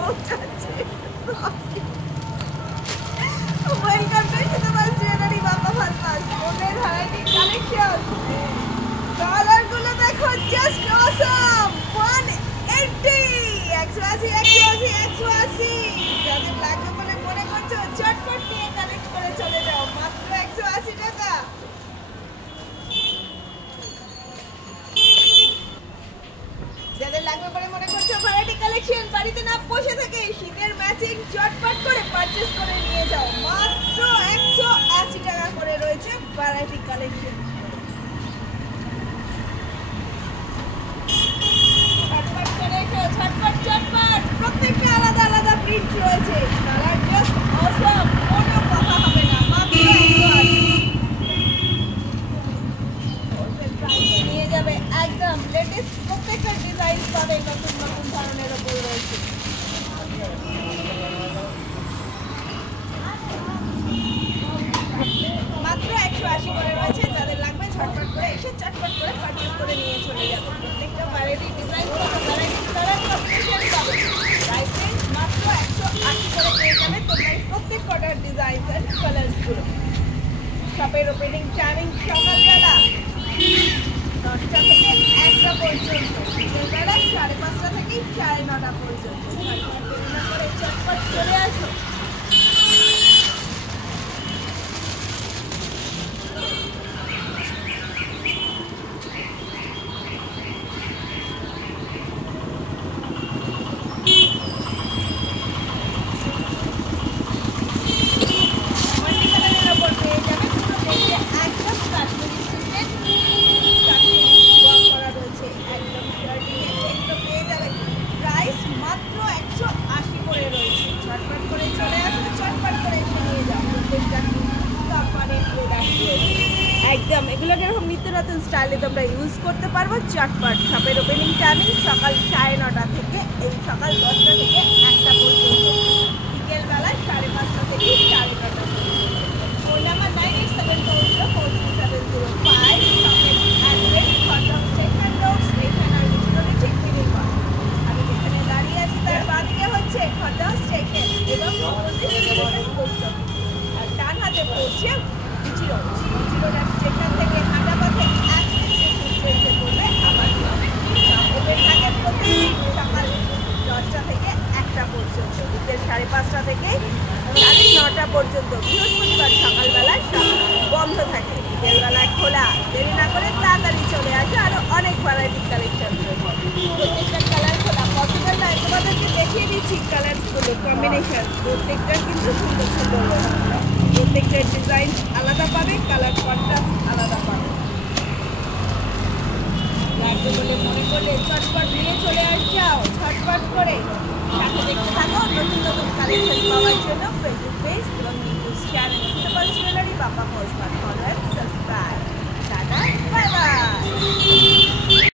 পৌঁছাচ্ছে। Welcome to Sutapa's jewellery Bappa fast ওদের variety collection. কালারগুলো দেখো, জাস্ট অসাম। 180 180 যাদের লাগবে বলে মনে করছো চটপট নিয়ে কালেক্ট করে চলে যাও, মাত্র 180 টাকা। যাদের লাগবে বলে মনে করছো ভ্যারাইটি কালেকশন, বাড়িতে না বসে থেকে শীতের ম্যাচিং চটপট করে পারচেজ করে নিয়ে যাও, মাত্র 180 টাকা করে রয়েছে ভ্যারাইটি কালেকশন। চটপট প্রত্যেকটা আলাদা আলাদা প্রিন্ট রয়েছে, কালার জাস্ট অসাম, কোনো কথা হবে না, মাত্র 180 নিয়ে যাবে। একদম লেটেস্ট প্রত্যেকটা ডিজাইন পাবে, নতুন নতুন ধরনের উপর রয়েছে। মাত্র 180 করে রয়েছে, যাদের লাগবে ঝটপট করে এসে চটপট করে পারচেজ করে নিয়ে চলে যাবে। প্রত্যেকটা ভ্যারাইটি ডিজাইন পাবে, ভ্যারাইটি কালার কম্বিনেশন পাবে। প্রাইস রেঞ্জ মাত্র 180 করে পেয়ে যাবে তোমরা প্রত্যেক কটার ডিজাইন এন্ড কালারসগুলো। শপের ওপেনিং টাইমিং সকালবেলা 10টা থেকে 1টা পর্যন্ত, বিকেলবেলা 5:30 থেকে 9:30 পর্যন্ত। করে চটপট চলে আসো। একদম এগুলোকে এরকম নিত্য নতুন স্টাইলে তোমরা ইউজ করতে পারবো। চটপট শপের ওপেনিং টাইমিং সকাল 9:30 থেকে এই সকাল 10টা থেকে 1টা পর্যন্ত, বিকেলবেলা 5:30 থেকে 9:30 ফোন নাম্বার 9874043705। শপের address Khardah station road, station আর বিষ্ণুপুর ঠিক মিডিল। আমি যেখানে দাঁড়িয়ে আছি তার বাদিকে হচ্ছে খড়দহ স্টেশন এবং পোস্ট অফিস, আর ডান হাতে পড়ছে জিরো স্টেশন থেকে হাঁটা পথে 1 মিনিট পড়বে। আবার ওপেন থাকে প্রতিদিন সকাল 10টা থেকে 1টা পর্যন্ত, বিকেল 5:30 থেকে 9:30 পর্যন্ত। বৃহস্পতিবার সকালবেলা সব বন্ধ থাকে, বিকেলবেলা খোলা। দেরি না করে তাড়াতাড়ি চলে আসে, আরও অনেক ভ্যারাইটি কালেকশন রয়েছে। প্রত্যেকটা কালার খোলা পসিবল নয়, তোমাদেরকে দেখিয়ে দিচ্ছি কালারসগুলো কম্বিনেশন। প্রত্যেকটা কিন্তু সুন্দর সুন্দর রয়েছে, প্রত্যেকটা ডিজাইন আলাদা পাবে, কালার কন্ট্রাস্ট আলাদা পাবে। লাগবে বলে মনে করলে চটপট নিয়ে চলে যাও, ঝটপট করে। সাথে দেখতে থাকো নতুন নতুন কালেকশন পাওয়ার জন্য ফেসবুক পেজ এবং YouTube channel Sutapa's jewellery Bappa ফাস্ট। Follow and subscribe. Tata, bye by.